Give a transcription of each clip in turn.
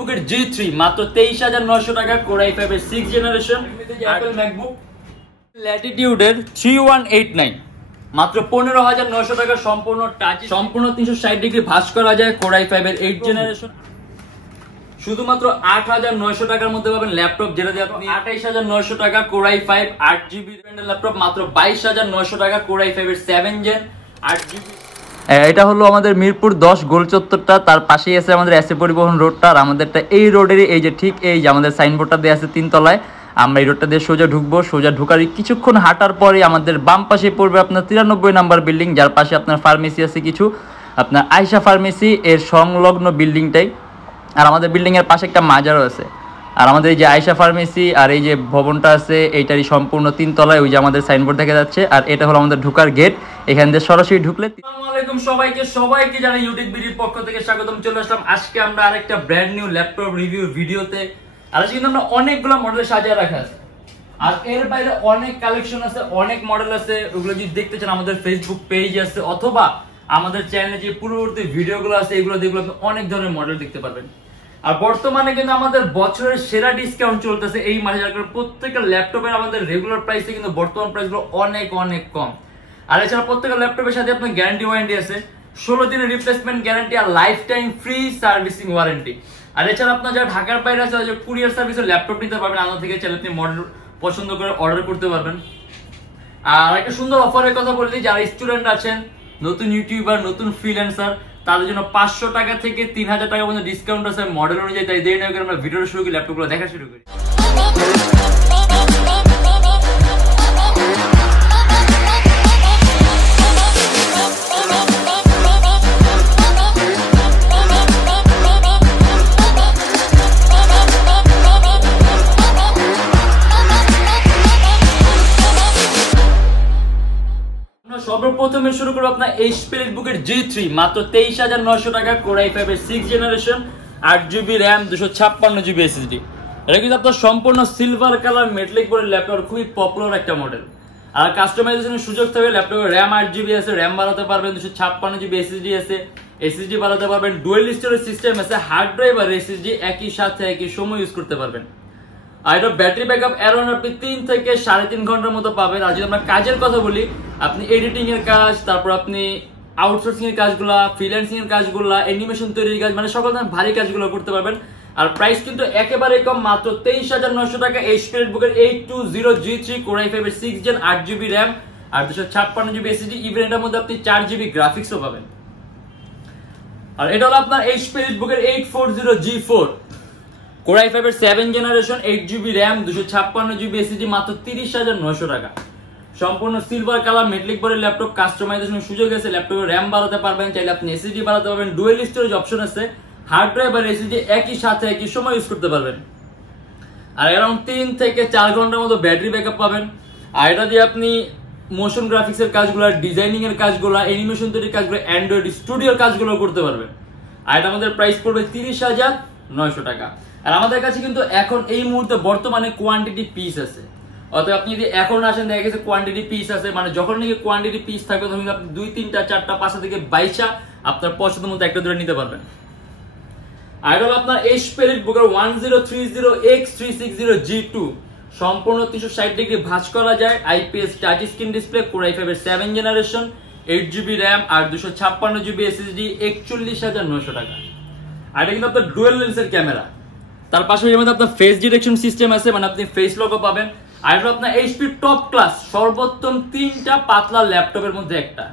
বুকের G3 মাত্র 23,900 টাকা, Core i5 এর 6th generation. Apple MacBook Latitude এর 3189 মাত্র 15,900 টাকা, সম্পূর্ণ টাচ, সম্পূর্ণ 360 ডিগ্রি ভাঁজ করা যায়, Core i5 এর 8th জেনারেশন। শুধুমাত্র 8,900 টাকার মধ্যে পাবেন ল্যাপটপ, যেটা দিয়ে আপনি 28,900 টাকা Core i5 8GB ল্যাপটপ, মাত্র 22,900 টাকা Core i5 এর 7 জেন 8GB। এটা হলো আমাদের মিরপুর 10 গোল চত্বরটা, তার পাশেই আছে আমাদের এসএ পরিবহন রোডটা। আর আমাদেরটা এই রোডেরই এই যে ঠিক এই যে আমাদের সাইনবোর্ডটা দেওয়া আছে 3 তলায়। আমরা এই রোডটা দিয়ে সোজা ঢুকবো, সোজা ঢুকার কিছুক্ষণ হাঁটার পরে আমাদের বাম পাশে পড়বে আপনার 93 নাম্বার বিল্ডিং, যার পাশে আপনার ফার্মেসি আছে কিছু, আপনার আয়শা ফার্মেসি এর সংলগ্ন বিল্ডিংটাই। আর আমাদের বিল্ডিং এর পাশে একটা মাজারও আছে। আর আমাদের এই যে আয়শা ফার্মেসি আর এই যে ভবনটা আছে এইটারই সম্পূর্ণ 3 তলায়, ওই যে আমাদের সাইনবোর্ড দেখা যাচ্ছে। আর এটা হলো আমাদের ঢোকার গেট, এখান দিয়ে সরাসরি ঢুকলে। আসসালামু আলাইকুম সবাইকে জানাই ইউটিউববিডির পক্ষ থেকে স্বাগতম। চলে আসলাম আজকে আমরা আরেকটা ব্র্যান্ড নিউ ল্যাপটপ রিভিউ ভিডিওতে। আর আজকে কিন্তু আমরা অনেকগুলো মডেল সাজিয়ে রাখা আছে, আর এর বাইরে অনেক কালেকশন আছে, অনেক মডেল আছে। ওগুলো যদি দেখতে চান আমাদের ফেসবুক পেজ আছে, অথবা আমাদের চ্যানেলে যে পূর্ববর্তী ভিডিওগুলো আছে এগুলো দেখলে আপনি অনেক ধরনের মডেল দেখতে পারবেন। আর বর্তমানে কিন্তু আমাদের বছরের সেরা ডিসকাউন্ট চলতেছে এই মাসে, যার কারণে প্রত্যেকটা ল্যাপটপের আমাদের রেগুলার প্রাইসে কিন্তু বর্তমান প্রাইসগুলো অনেক কম। আর এছাড়া প্রত্যেকটা ল্যাপটপের সাথে আপনার গ্যারান্টি ওয়ারেন্টি আছে, 16 দিনের রিপ্লেসমেন্ট গ্যারান্টি আর lifetime free servicing warranty. আর এছাড়া আপনার যারা ঢাকার বাইরে আছে কুরিয়ার সার্ভিসে ল্যাপটপ নিতে পারবেন, আমাদের থেকে চাইলে আপনি মডেল পছন্দ করে অর্ডার করতে পারবেন। আর একটা সুন্দর অফারের কথা বলি, যারা স্টুডেন্ট আছেন, নতুন ইউটিউবার, নতুন ফ্রিল্যান্সার, তাদের জন্য 500 টাকা থেকে 3,000 টাকা পর্যন্ত ডিসকাউন্ট আছে মডেল অনুযায়ী। তাই দেরি না করে আমরা ভিডিওটা শুরু করি, ল্যাপটপগুলো দেখা শুরু করি। সর্বপ্রথমে শুরু করবো আপনার HP বুকের G3 মাত্র 23,900 টাকা, Core i5 এর 6th generation 8GB RAM 256GB SSD। এটা কিন্তু আপনার সম্পূর্ণ সিলভার কালার মেটালিক বোর্ডের ল্যাপটপ, খুবই পপুলার একটা মডেল। আর কাস্টমাইজেশনের সুযোগ থাকবে, ল্যাপটপে RAM 8GB আছে, RAM বাড়াতে পারবেন, 256GB SSD আছে, SSD বাড়াতে পারবেন, ডুয়েল স্টোরেজ সিস্টেম আছে, হার্ড ড্রাইভ আর SSD একই সাথে একই সময় ইউজ করতে পারবেন। আর এটা ব্যাটারি ব্যাকআপ অ্যারাউন্ড আপনি 3 থেকে 3.5 ঘন্টার মতো পাবেন। আর যদি আমরা কাজের কথা বলি, আপনি এডিটিং এর কাজ, তারপর আপনি আউটসোর্সিং এর কাজগুলা, ফ্রিল্যান্সিং এর কাজগুলা, অ্যানিমেশন তৈরির কাজ, মানে সকল ধরনের ভারী কাজগুলো করতে পারবেন। আর প্রাইস কিন্তু একেবারে কম, মাত্র 23,900 টাকা। HP বুকের 820 G3 Core i5 এর 6 জেন 8GB RAM আর 256GB SSD, ইভেন এটার মধ্যে আপনি 4GB গ্রাফিক্সও পাবেন। আর এটা হলো আপনার HP বুকের 840 G4 Core i5 এর 7 generation 8GB RAM 256GB SSD, মাত্র 30,900 টাকা। সম্পূর্ণ সিলভার কালার মেটালিক বোর্ডের ল্যাপটপ, কাস্টমাইজেশনের সুযোগ আছে, ল্যাপটপে RAM বাড়াতে পারবেন, চাইলে আপনি SSD বাড়াতে পারবেন, ডুয়েল স্টোরেজ অপশন আছে, হার্ড ড্রাইভ আর SSD একই সাথে একই সময় ইউজ করতে পারবেন। আর অ্যারাউন্ড 3 থেকে 4 ঘন্টার মতো ব্যাটারি ব্যাকআপ পাবেন। আর এটা দিয়ে আপনি মোশন গ্রাফিক্স এর কাজগুলো, ডিজাইনিং এর কাজগুলো, অ্যানিমেশন তৈরির কাজগুলো, অ্যান্ড্রয়েড স্টুডিওর কাজগুলো করতে পারবেন। আর এটা আমাদের প্রাইস পড়বে 30,900 টাকা। আর আমাদের কাছে কিন্তু এখন এই মুহূর্তে বর্তমানে কোয়ান্টিটি পিস আছে, অতএব আপনি যদি এখন আসেন দেখা গেছে কোয়ান্টিটি পিস আছে, মানে যখন নাকি কোয়ান্টিটি পিস থাকবে তখন আপনি 2, 3টা, 4টা, 5টা থেকে 22টা আপনার পছন্দ মতো একটা ধরে নিতে পারবেন। আর এটা হলো আপনার HP বুকের 1030X360 G2 সম্পূর্ণ 360 ডিগ্রি ভাঁজ করা যায়, IPS touch screen display, Core i5 এর 7 জেনারেশন 8GB RAM আর 256GB SSD 41,900 টাকা। আর এটা কিন্তু আপনার ডুয়েল লেন্সের ক্যামেরা, তার পাশাপাশি আপনার ফেস ডিটেকশন সিস্টেম আছে, মানে আপনি ফেস লকও পাবেন। আর এটা আপনার HP টপ ক্লাস সর্বোত্তম 3টা পাতলা ল্যাপটপের মধ্যে একটা।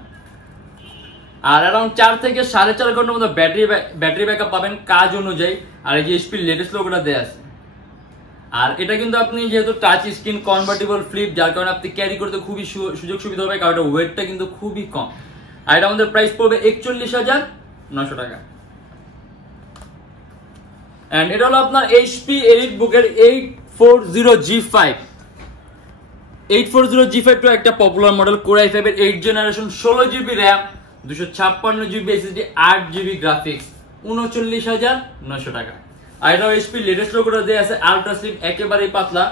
আর অ্যারাউন্ড 4 থেকে 4.5 ঘন্টার মতো ব্যাটারি ব্যাকআপ পাবেন কাজ অনুযায়ী। আর এই যে HP লেটেস্ট লোগোটা দেয়া আছে। আর এটা কিন্তু আপনি যেহেতু টাচ স্ক্রিন কনভার্টেবল ফ্লিপ, যার কারণে আপনি ক্যারি করতে খুবই সুযোগ সুবিধা হবে, কারণ ওয়েটটা কিন্তু খুবই কম। আর এটা আমাদের প্রাইস পড়বে 41,900 টাকা। এন্ড এটা হলো আপনার HP বুকের 840 G5 তো একটা পপুলার মডেল, Core i5 এর 8 generation 16GB RAM 256GB SSD 8GB graphics 39,900 টাকা। আর এটা HP লেটেস্ট লোগোটা দেয়া আছে, আলট্রা স্লিম, একেবারেই পাতলা,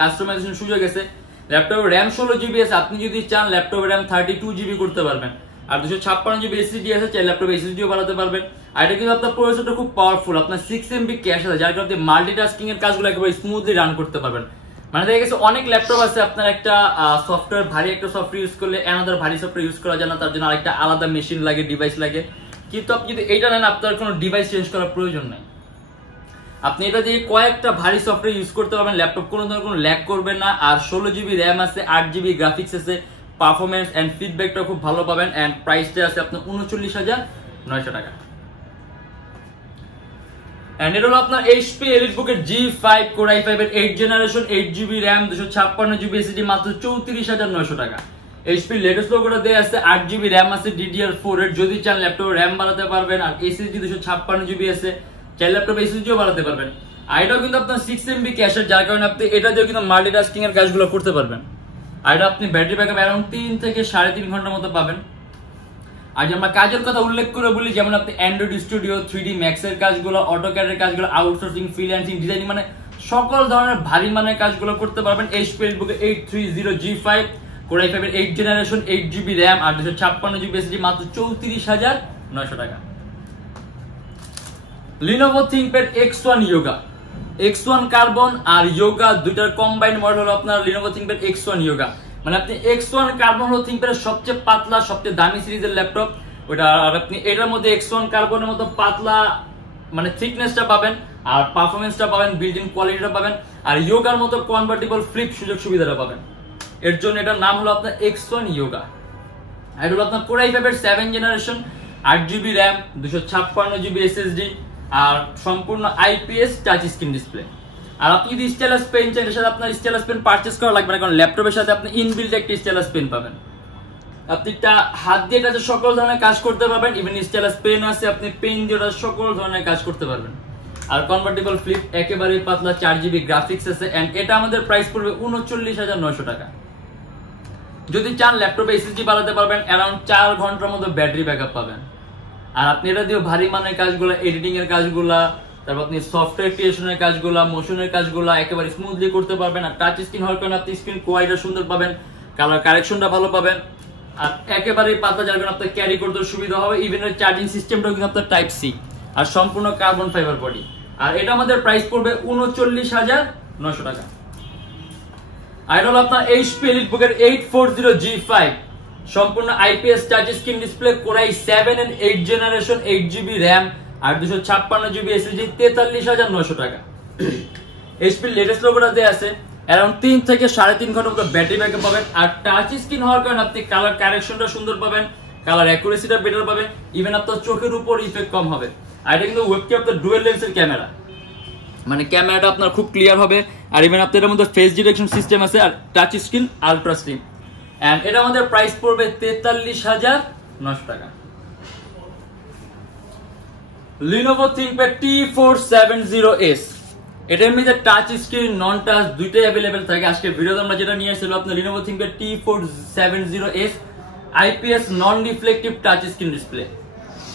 কাস্টমাইজেশন সুযোগ আছে। ল্যাপটপে RAM 16GB আছে, আপনি যদি চান ল্যাপটপে RAM 32GB করতে পারবেন। আর 256GB SSD আছে, চাইলে ল্যাপটপে SSDও বাড়াতে পারবেন। আর এটা কিন্তু আপনার প্রসেসরটা খুব পাওয়ারফুল, আপনার 6 MB ক্যাশ আছে, যার কারণে আপনি মাল্টিটাস্কিং এর কাজগুলো একেবারে স্মুথলি রান করতে পারবেন। মানে দেখা গেছে অনেক ল্যাপটপ আছে আপনার একটা সফটওয়্যার ভারী একটা সফটওয়্যার ইউজ করলে অ্যানাদার ভারী সফটওয়্যার ইউজ করা যায় না, তার জন্য আরেকটা আলাদা মেশিন লাগে, ডিভাইস লাগে। কিন্তু আপনি যদি এইটা নেন আপনার কোনো ডিভাইস চেঞ্জ করার প্রয়োজন নাই, আপনি এটা দিয়ে কয়েকটা ভারী সফটওয়্যার ইউজ করতে পারবেন, ল্যাপটপ কোনো ধরনের কোনো ল্যাগ করবে না। আর 16GB র্যাম আছে, 8GB গ্রাফিক্স আছে, পারফরমেন্স এন্ড ফিডব্যাকটা খুব ভালো পাবেন। এন্ড প্রাইসটা আছে আপনার 39,900 টাকা। এন্ড এটা হলো আপনার HP EliteBook এর G5 Core i5 এর 8th generation, 8GB RAM, 256GB SSD, মাত্র 34,900 টাকা। HP লেটেস্ট লোগোটা দেয়া আছে, 8GB র্যাম আছে DDR4 এর, যদি চান ল্যাপটপে র্যাম বাড়াতে পারবেন। আর SSD 256GB আছে, চাইলে ল্যাপটপে SSDও বাড়াতে পারবেন। আর এটাও কিন্তু আপনার 6 MB ক্যাশের, যার কারণে আপনি এটা দিয়ে কিন্তু মাল্টিটাস্কিং এর কাজগুলো করতে পারবেন। আর এটা আপনি ব্যাটারি ব্যাকআপ অ্যারাউন্ড 3 থেকে 3.5 ঘন্টার মতো পাবেন। আর যে আমরা কাজের কথা উল্লেখ করে বলি, যেমন আপনি অ্যান্ড্রয়েড স্টুডিও, 3D ম্যাক্স এর কাজগুলো, অটোক্যাড এর কাজগুলো, আউটসোর্সিং, ফ্রিল্যান্সিং, ডিজাইনিং, মানে সকল ধরনের ভারী মানের কাজগুলো করতে পারবেন। HP EliteBook 830G5 Core i5 এর 8th জেনারেশন, 8GB র্যাম আর 256GB SSD, মাত্র 34,900 টাকা। Lenovo ThinkPad X1 Yoga, X1 carbon আর Yoga দুইটার কম্বাইন্ড মডেল হলো আপনার Lenovo ThinkPad X1 Yoga। মানে আপনি X1 কার্বন হলো ThinkPad এর সবচেয়ে পাতলা, সবচেয়ে দামি সিরিজের ল্যাপটপ ওটা, আর আপনি এটার মধ্যে X1 কার্বনের মতো পাতলা মানে থিকনেসটা পাবেন, আর পারফরম্যান্সটা পাবেন, বিল্ড ইন কোয়ালিটিটা পাবেন, আর Yogaর মতো কনভার্টেবল ফ্লিপ সুযোগ সুবিধাটা পাবেন। এর জন্য এটার নাম হলো আপনার X1 Yoga। আর এটা হলো আপনার Core i5 এর 7th generation, 8GB RAM, 256GB SSD, আর সম্পূর্ণ IPS টাচ স্ক্রিন ডিসপ্লে। আর আপনি যদি স্টাইলাস পেন চান, এর সাথে আপনার স্টাইলাস পেন পারচেজ করা লাগবে না, কারণ ল্যাপটপের সাথে আপনি ইনবিল্ট একটা স্টাইলাস পেন পাবেন। আপনি একটা হাত দিয়ে এটা সকল ধরনের কাজ করতে পারবেন, ইভেন স্টাইলাস পেন আছে, আপনি পেন দিয়ে ওটা সকল ধরনের কাজ করতে পারবেন। আর কনভার্টেবল ফ্লিপ, একেবারে পাতলা, 4GB গ্রাফিক্স আছে। এন্ড এটা আমাদের প্রাইস পড়বে 39,900 টাকা। যদি চান ল্যাপটপে SSD বাড়াতে পারবেন, অ্যারাউন্ড 4 ঘন্টার মতো ব্যাটারি ব্যাকআপ পাবেন। আর আপনি এটা দিয়ে ভারী মানের কাজগুলো, এডিটিং এর কাজগুলো, তারপর আপনি সফটওয়্যার ক্রিয়েশনের কাজগুলো, মোশনের কাজগুলো একেবারে স্মুথলি করতে পারবেন। আর টাচ স্ক্রিন হওয়ার কারণে আপনি স্ক্রিন কোয়ালিটি সুন্দর পাবেন, কালার কারেকশনটা ভালো পাবেন, আর একেবারে পাতলা, যার কারণে আপনার ক্যারি করতে সুবিধা হবে। ইভেন এর চার্জিং সিস্টেমটাও কিন্তু আপনার টাইপ সি, আর সম্পূর্ণ কার্বন ফাইবার বডি। আর এটা আমাদের প্রাইস পড়বে 39,900 টাকা। আর এটা হলো আপনার HP EliteBook এর 840G5 সম্পূর্ণ IPS touch screen display, Core i7 এর 8th জেনারেশন, 8GB র্যাম আর 256GB SSD, 43,900 টাকা। HP লেটেস্ট লোগোটা দেয়া আছে, অ্যারাউন্ড 3 থেকে 3.5 ঘন্টার মতো ব্যাটারি ব্যাকআপ পাবেন। আর টাচ স্ক্রিন হওয়ার কারণে আপনি কালার কারেকশনটা সুন্দর পাবেন, কালার অ্যাকুরেসিটা বেটার পাবেন, ইভেন আপনার চোখের উপর ইফেক্ট কম হবে। আর এটা কিন্তু ওয়েবক্যাম আপনার ডুয়াল লেন্সের ক্যামেরা, মানে ক্যামেরাটা আপনার খুব ক্লিয়ার হবে। আর ইভেন আপনার এর মধ্যে ফেস ডিটেকশন সিস্টেম আছে, আর touch screen ultra slim. And এটা আমাদের প্রাইস পড়বে 43,900 টাকা। Lenovo ThinkPad T470S, এটার মধ্যে টাচ স্ক্রিন, নন টাচ দুইটাই अवेलेबल থাকে। আজকে ভিডিওতে আমরা যেটা নিয়ে এসেছিলাম আপনার Lenovo ThinkPad T470S IPS নন রিফ্লেকটিভ টাচ স্ক্রিন ডিসপ্লে।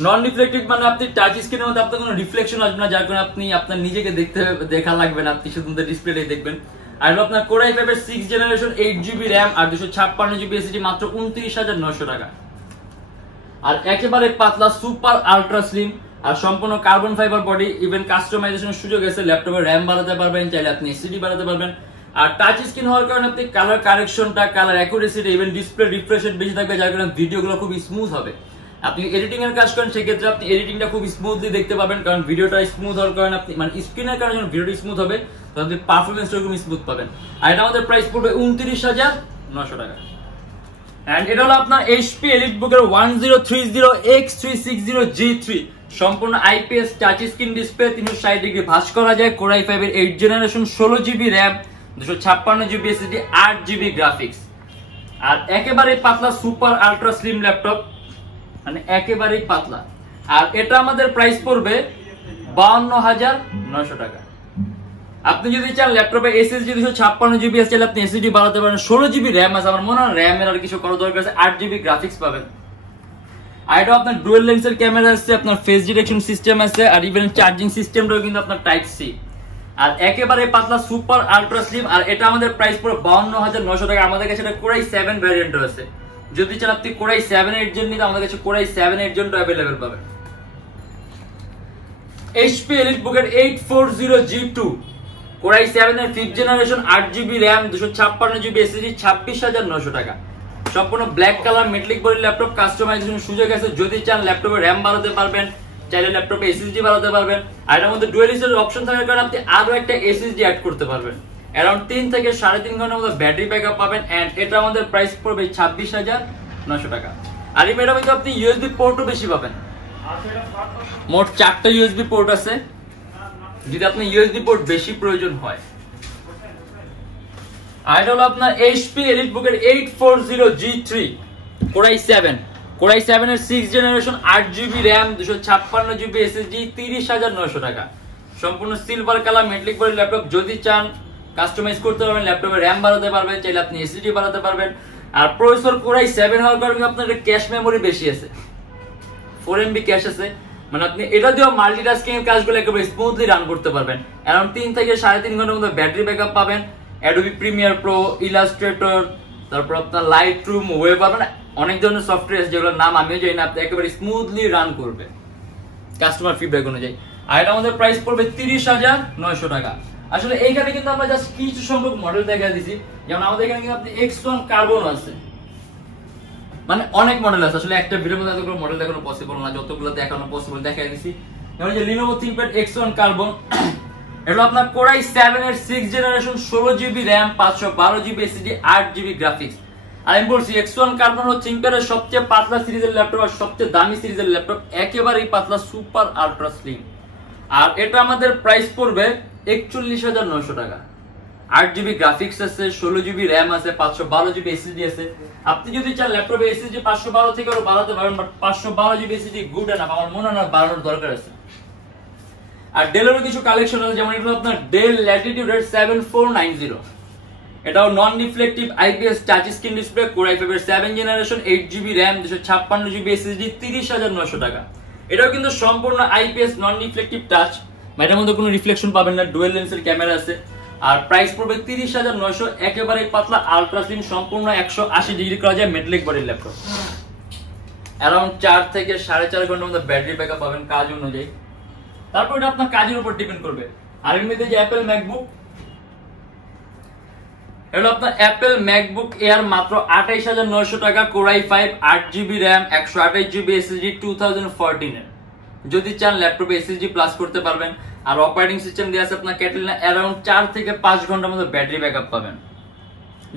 নন রিফ্লেকটিভ মানে আপনি টাচ স্ক্রিনের মধ্যে আপনার কোনো রিফ্লেকশন আসবে না, যার কারণে আপনি আপনার নিজেকে দেখা লাগবে না, আপনি শুধু ডিসপ্লেটাই দেখবেন। আর আপনার Core i5 এর 6th জেনারেশন, 8GB র্যাম আর 256GB SSD, মাত্র 29,900 টাকা। আর একেবারে পাতলা, সুপার আলট্রা স্লিম, আর সম্পূর্ণ কার্বন ফাইবার বডি, ইভেন কাস্টমাইজেশনের সুযোগ আছে, ল্যাপটপে র্যাম বাড়াতে পারবেন, চাইলে আপনি SSD বাড়াতে পারবেন। আর টাচ স্ক্রিন হওয়ার কারণে আপনি কালার কারেকশনটা, কালার অ্যাকুরেসিটা, ইভেন ডিসপ্লে রিফ্রেশ রেট বেশি থাকবে, যার কারণে ভিডিওগুলো খুব স্মুথ হবে। আপনি এডিটিং এর কাজ করেন, সেক্ষেত্রে আপনি এডিটিংটা খুব স্মুথলি দেখতে পাবেন, কারণ ভিডিওটা স্মুথ হওয়ার কারণে আপনি মানে স্ক্রিনের কারণে যখন ভিডিওটা স্মুথ হবে তখন আপনি পারফরমেন্সটা খুব স্মুথ পাবেন। আর এটা আমাদের প্রাইস পড়বে 29,900 টাকা। এন্ড এটা হলো আপনার HP EliteBook এর 1030X360G3 সম্পূর্ণ IPS touch screen display, 360 degree ভাঁজ করা যায়, Core i5 এর 8th generation, 16GB RAM, 256GB SSD, 8GB graphics. আর একেবারে পাতলা, সুপার আলট্রা স্লিম ল্যাপটপ, মানে একেবারেই পাতলা। আর এটা আমাদের প্রাইস পড়বে 52,900 টাকা। আপনি যদি চান ল্যাপটপে SSD 256GB আছে, আপনি SSD বাড়াতে পারেন, 16GB র্যাম আছে, আমার মনে হয় র্যামের আর কিছু করা দরকার আছে, 8GB গ্রাফিক্স পাবেন। আর এটা আপনার ডুয়াল লেন্সের ক্যামেরা আছে, আপনার ফেস ডিটেকশন সিস্টেম আছে, আর ইভেন চার্জিং সিস্টেমটাও কিন্তু আপনার টাইপ সি। আর একেবারে পাতলা, সুপার আলট্রা স্লিম। আর এটা আমাদের প্রাইস পড়বে 52,900 টাকা। আমাদের কাছে এটা Core i7 ভ্যারিয়েন্ট আছে, যদি চান আপনি Core i7 8 জেন নিতে, আমাদের কাছে Core i7 8 জেনটা अवेलेबल পাবেন। HP EliteBook এর 840G2 Core i7 এর 5th generation 8GB RAM 256GB SSD 26,900 টাকা। সম্পূর্ণ black colour metallic body laptop, কাস্টমাইজেশনের সুযোগ আছে। যদি চান ল্যাপটপে RAM বাড়াতে পারবেন, চাইলে ল্যাপটপে SSD বাড়াতে পারবেন। আর এর মধ্যে ডুয়াল স্টোরেজ অপশন থাকার কারণে আপনি আরো একটা SSD অ্যাড করতে পারবেন। অ্যারাউন্ড 3 থেকে 3.5 ঘন্টার মতো ব্যাটারি ব্যাকআপ পাবেন এন্ড এটা আমাদের প্রাইস পড়বে 26,900 টাকা। আর এই ম্যাডাম আপনি USB পোর্টও বেশি পাবেন। মোট 4টা USB পোর্ট আছে যদি আপনি USB পোর্ট বেশি প্রয়োজন হয়। আর এটা হলো আপনার HP EliteBook এর 840G3 Core i7 এর 6th generation 8GB RAM 256GB SSD 30,900 টাকা। সম্পূর্ণ silver colour metallic body laptop. যদি চান কাস্টমাইজ করতে পারবেন, ল্যাপটপে RAM বাড়াতে পারবেন, চাইলে আপনি SSD বাড়াতে পারবেন। আর প্রসেসর Core i7 হওয়ার কারণে আপনার ক্যাশ মেমোরি বেশি আছে, 4MB ক্যাশ আছে। মানে আপনি এটা দিয়েও মাল্টিটাস্কিং এর কাজগুলো একেবারে স্মুথলি রান করতে পারবেন। অ্যারাউন্ড 3 থেকে 3.5 ঘন্টার মতো ব্যাটারি ব্যাকআপ পাবেন। Adobe Premiere Pro, Illustrator, তারপর আপনার Lightroom, ওয়েব মানে অনেক ধরনের সফটওয়্যার আছে যেগুলোর নাম আমিও জানি না, আপনি একেবারে স্মুথলি রান করবে কাস্টমার ফিডব্যাক অনুযায়ী। আর এটা আমাদের প্রাইস পড়বে 30,900 টাকা। আসলে এইখানে কিন্তু আমরা জাস্ট কিছু সংখ্যক মডেল দেখা দিয়েছি। যেমন আমাদের এখানে কিন্তু আপনি X1 কার্বন আছে, মানে অনেক মডেল আছে। আসলে একটা ভিডিওর মধ্যে এতগুলো মডেল দেখানো পসিবল না, যতগুলো দেখানো পসিবল দেখাই দিছি। যেমন যে Lenovo ThinkPad X1 কার্বন, এটা আপনার Core i7 এর 6th generation 16GB RAM 512GB SSD 8GB graphics. আর আমি বলছি X1 কার্বন হলো ThinkPad এর সবচেয়ে পাতলা সিরিজের ল্যাপটপ আর সবচেয়ে দামি সিরিজের ল্যাপটপ, একেবারেই পাতলা, সুপার আলট্রা স্লিম। আর এটা আমাদের প্রাইস পড়বে 41,900 টাকা। 8GB গ্রাফিক্স আছে, 16GB RAM আছে, 512GB SSD আছে। আপনি যদি চান ল্যাপটপে SSD 512 থেকে আরো বাড়াতে পারেন, but 512GB SSD good enough, আমার মনে হয় না বাড়ানোর দরকার আছে। আর ডেলেরও কিছু কালেকশন আছে, যেমন এটা আপনার ডেল ল্যাটিটিউড 7490, এটাও non reflective IPS touch screen display, Core i5 এর 7th generation 8GB RAM 256GB SSD 30,900 টাকা। এটাও কিন্তু সম্পূর্ণ IPS নন রিফ্লেকটিভ টাচ, এটার মধ্যে কোনো রিফ্লেকশন পাবেন না, ডুয়াল লেন্সের ক্যামেরা আছে। আর প্রাইস পড়বে 30,900, একেবারে পাতলা আলট্রা স্লিম, সম্পূর্ণ 180 ডিগ্রি করা যায় মেটালিক বডির ল্যাপটপ। অ্যারাউন্ড 4 থেকে 4.5 ঘন্টার মধ্যে ব্যাটারি ব্যাকআপ পাবেন কাজ অনুযায়ী। তারপর এটা আপনার কাজের উপর ডিপেন্ড করবে। আর এর মধ্যে যে অ্যাপল ম্যাকবুক, এটা আপনার অ্যাপল ম্যাকবুক এয়ার মাত্র 28,900 টাকা। Core i5 8GB RAM 128GB SSD 2014 এর। যদি চান ল্যাপটপে SSD প্লাস করতে পারবেন। আর অপারেটিং সিস্টেম দেওয়া আছে আপনার ক্যাটেলিনা, অ্যারাউন্ড 4 থেকে 5 ঘন্টার মধ্যে ব্যাটারি ব্যাকআপ পাবেন।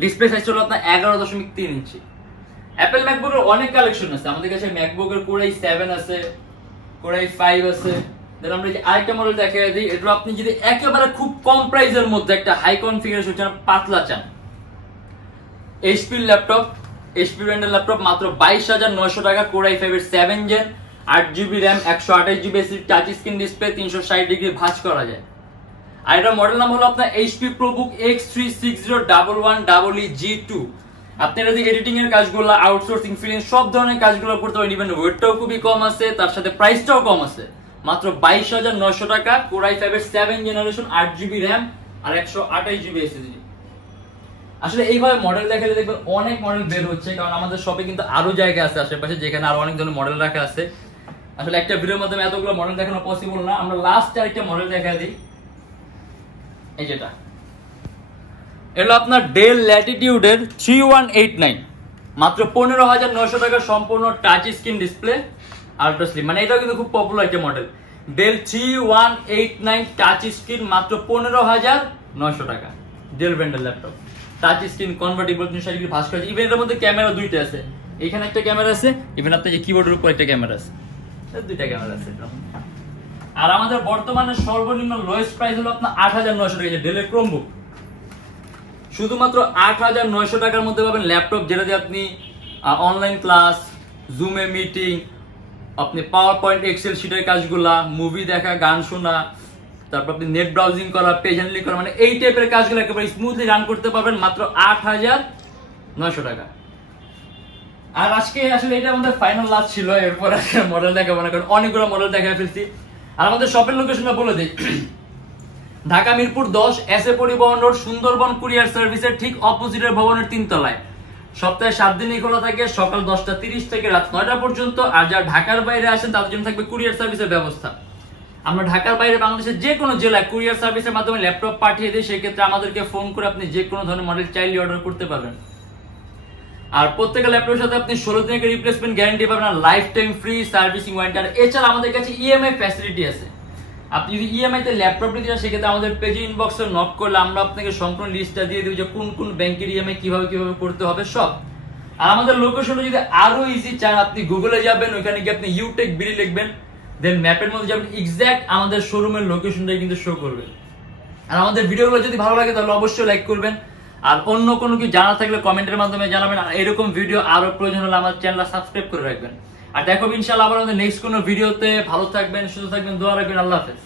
ডিসপ্লে সাইজ হলো আপনার 11.3 ইঞ্চি। অ্যাপল ম্যাকবুকের অনেক কালেকশন আছে আমাদের কাছে। ম্যাকবুকের Core i7 আছে, Core i5 আছে। দেন আমরা যে আরেকটা মডেল দেখাই দিই, এটা আপনি যদি একেবারে খুব কম প্রাইসের মধ্যে একটা হাই কনফিগারেশন চান, পাতলা চান, HP ল্যাপটপ, HP ব্র্যান্ডের ল্যাপটপ মাত্র 22,900 টাকা। Core i5 এর 7th gen 8GB RAM 128GB SSD touch screen display, 360 degree ভাঁজ করা যায়। আর এটা মডেল নাম হলো আপনার HP ProBook X36011EE G2। আপনি যদি এডিটিং এর কাজগুলো, আউটসোর্সিং, ফ্রিল্যান্স সব ধরনের কাজগুলো করতে পারেন। ইভেন ওয়েটটাও খুবই কম আছে, তার সাথে প্রাইসটাও কম আছে, মাত্র 22,900 টাকা। Core i5 এর 7th জেনারেশন 8GB RAM আর 128GB SSD। আসলে এইভাবে মডেল দেখালে দেখবেন অনেক মডেল বের হচ্ছে, কারণ আমাদের শপে কিন্তু আরো জায়গা আছে আশেপাশে যেখানে আরো অনেক ধরনের মডেল রাখা আছে। আসলে একটা ভিডিওর মাধ্যমে এতগুলো মডেল দেখানো পসিবল না। আমরা লাস্ট আরেকটা মডেল দেখা দিই, এই যেটা, এটা আপনার ডেল ল্যাটিটিউডের 3189, মাত্র 15,900 টাকা। সম্পূর্ণ touch screen display, ultra slim, মানে এটাও কিন্তু খুব পপুলার একটা মডেল। ডেল 3189 টাচ স্ক্রিন, মাত্র 15,900 টাকা। ডেল ব্র্যান্ডের laptop, touch screen, convertible, 360 degree ভাঁজ করা যায়। ইভেন এর মধ্যে ক্যামেরা দুইটা আছে, এখানে একটা ক্যামেরা আছে, ইভেন আপনার যে কিবোর্ডের উপর একটা ক্যামেরা আছে, দুইটা ক্যামেরা আছে। আর আমাদের বর্তমানে সর্বনিম্ন লোয়েস্ট প্রাইস হলো আপনার 8,900 টাকা। ডেলের ক্রোমবুক শুধুমাত্র 8,900 টাকার মধ্যে পাবেন ল্যাপটপ, যেটা দিয়ে আপনি অনলাইন ক্লাস, জুমে মিটিং, আপনি পাওয়ার পয়েন্ট, এক্সেল শিটের কাজগুলা, মুভি দেখা, গান শোনা, তারপর আপনি নেট ব্রাউজিং করা, পেজ হ্যান্ডলিং করা, মানে এই টাইপের কাজগুলো একেবারে স্মুথলি রান করতে পারবেন মাত্র 8,900 টাকা। আর আজকে আসলে এটা আমাদের ফাইনাল লাস্ট ছিল, এরপর মডেল দেখাবো না, কারণ অনেকগুলো মডেল দেখা ফেলছি। আর আমাদের শপের লোকেশনটা বলে দিই, ঢাকা মিরপুর 10 এসএ পরিবহন রোড, সুন্দরবন কুরিয়ার সার্ভিসের ঠিক অপোজিটের ভবনের 3 তলায়। সপ্তাহে 7 দিনই খোলা থাকে, সকাল 10টা 30 থেকে রাত 9টা পর্যন্ত। আর যারা ঢাকার বাইরে আসেন তাদের জন্য থাকবে কুরিয়ার সার্ভিসের ব্যবস্থা। আমরা ঢাকার বাইরে বাংলাদেশের যে কোনো জেলায় কুরিয়ার সার্ভিসের মাধ্যমে ল্যাপটপ পাঠিয়ে দিই, সেক্ষেত্রে আমাদেরকে ফোন করে আপনি যে কোনো ধরনের মডেল চাইলে অর্ডার করতে পারবেন। আর প্রত্যেকটা ল্যাপটপের সাথে আপনি 16 দিনের রিপ্লেসমেন্ট গ্যারান্টি পাবেন, আর lifetime free servicing warranty. আর এছাড়া আমাদের কাছে ইএমআই ফ্যাসিলিটি আছে। আপনি যদি ইএমআই তে ল্যাপটপ নিতে চান, সেক্ষেত্রে আমাদের পেজে ইনবক্সে নক করলে আমরা আপনাকে সম্পূর্ণ লিস্টটা দিয়ে দেব যে কোন কোন ব্যাংকের ইএমআই কিভাবে করতে হবে সব। আর আমাদের লোকেশনে যদি আরো ইজি চান, আপনি গুগলে যাবেন, ওখানে গিয়ে আপনি ইউটেকবিডি লিখবেন, দেন ম্যাপের মধ্যে যাবেন, এক্সাক্ট আমাদের শোরুমের লোকেশনটাই কিন্তু শো করবে। আর আমাদের ভিডিওগুলো যদি ভালো লাগে তাহলে অবশ্যই লাইক করবেন, আর অন্য কোনো কিছু জানা থাকলে কমেন্টের মাধ্যমে জানাবেন। আর এরকম ভিডিও আরো প্রয়োজন হলে আমার চ্যানেলটা সাবস্ক্রাইব করে রাখবেন। আর দেখো ইনশাআল্লাহ আবার আমাদের নেক্সট কোনো ভিডিওতে। ভালো থাকবেন, সুস্থ থাকবেন, দোয়া রাখবেন। আল্লাহ হাফেজ।